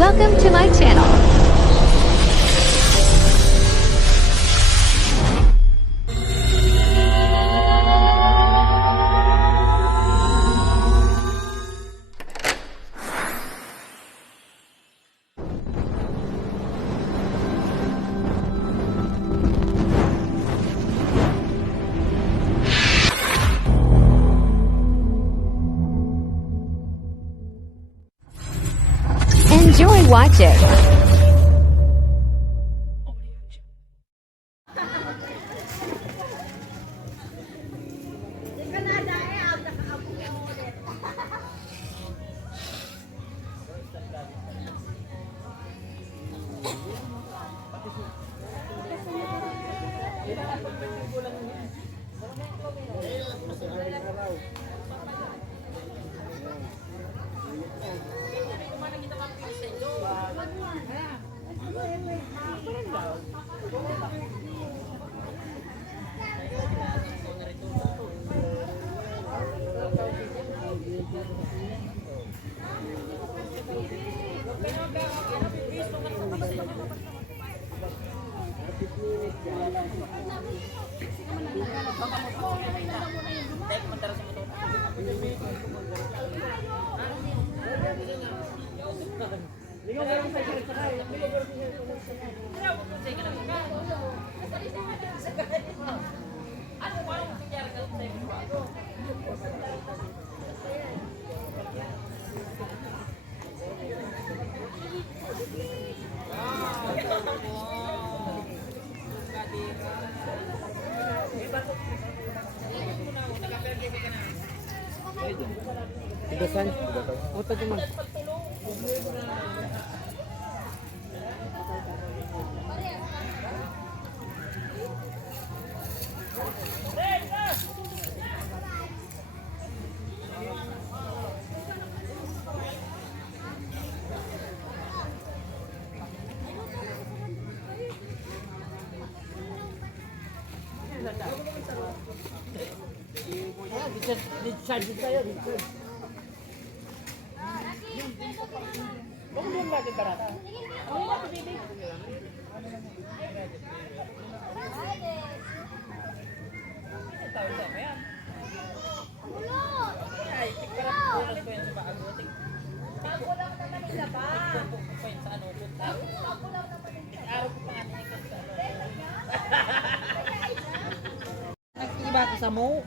Welcome to my channel. Enjoy watching. Tigasan? O, tayo man. Dito tayo, dito. Kung doon natin barata. Nag-iba ko sa mo.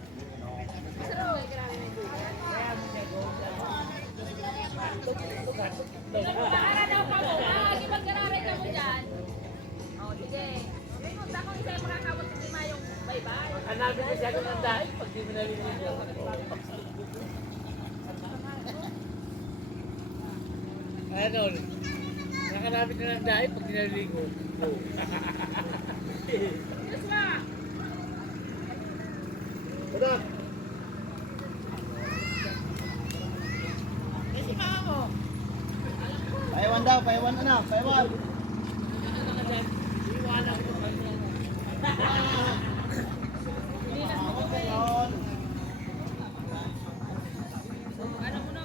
Para daw ka mo, magkararay ka mo dyan. O, sige. Punta ko isa yung makakawat sa lima yung bye-bye. Hanapin ko siya kung ang dahil pag di mo nalilig yun. Ano? Nakanapin na ng dahil pag di naliligo. Yes, ma! Ito! Paiwan daw, paiwan anak, paiwan. Ano mo na?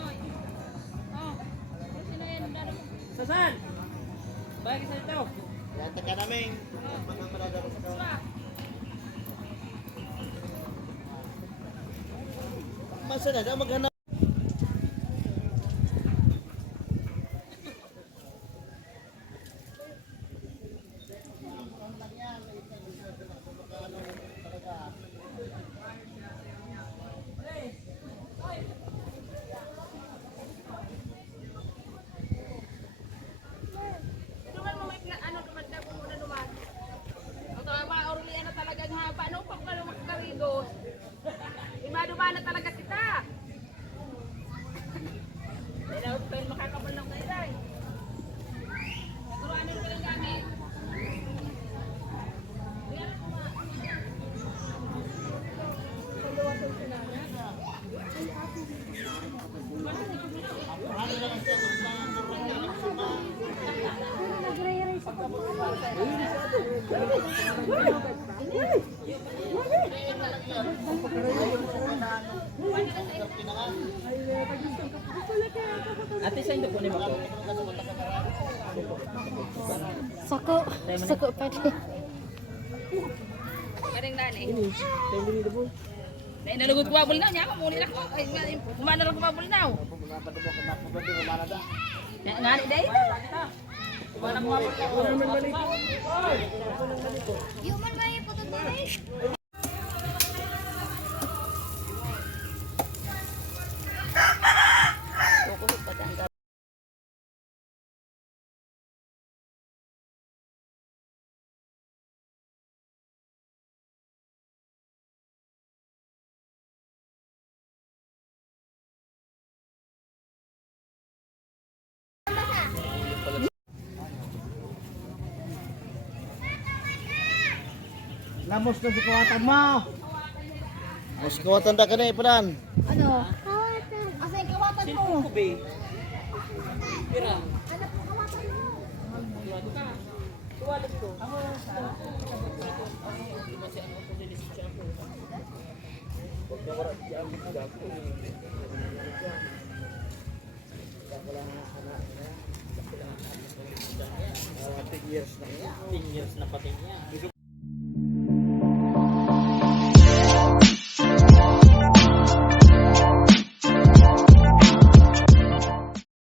Oh, sino yan? Sasan! Balik sa ito! Yata ka namin. Mga maladaro sa kawan. Masa na daw maghanap. Duman mo may ano, dumaddag mo muna duman. Ang tama, Orly, ano talagang haba. Ano pa ka naman karidos? Imaduma na talaga kita. Dahil tayo makakabal ng kairay. Turuan nyo lang gamit. Ate Sako. Sako pwede. Karing nani. Dahil nalugod ko mabul na, niya mamuli na ko. Kumana lang ko mabul na. Ngani dahil. Kumana ko mabul na. Human may puto tayo. Namos na si kawatan mo. Mas kawatan da ka na ipadan. Ano? Kawatan. Asa yung kawatan mo? Years na pati niya.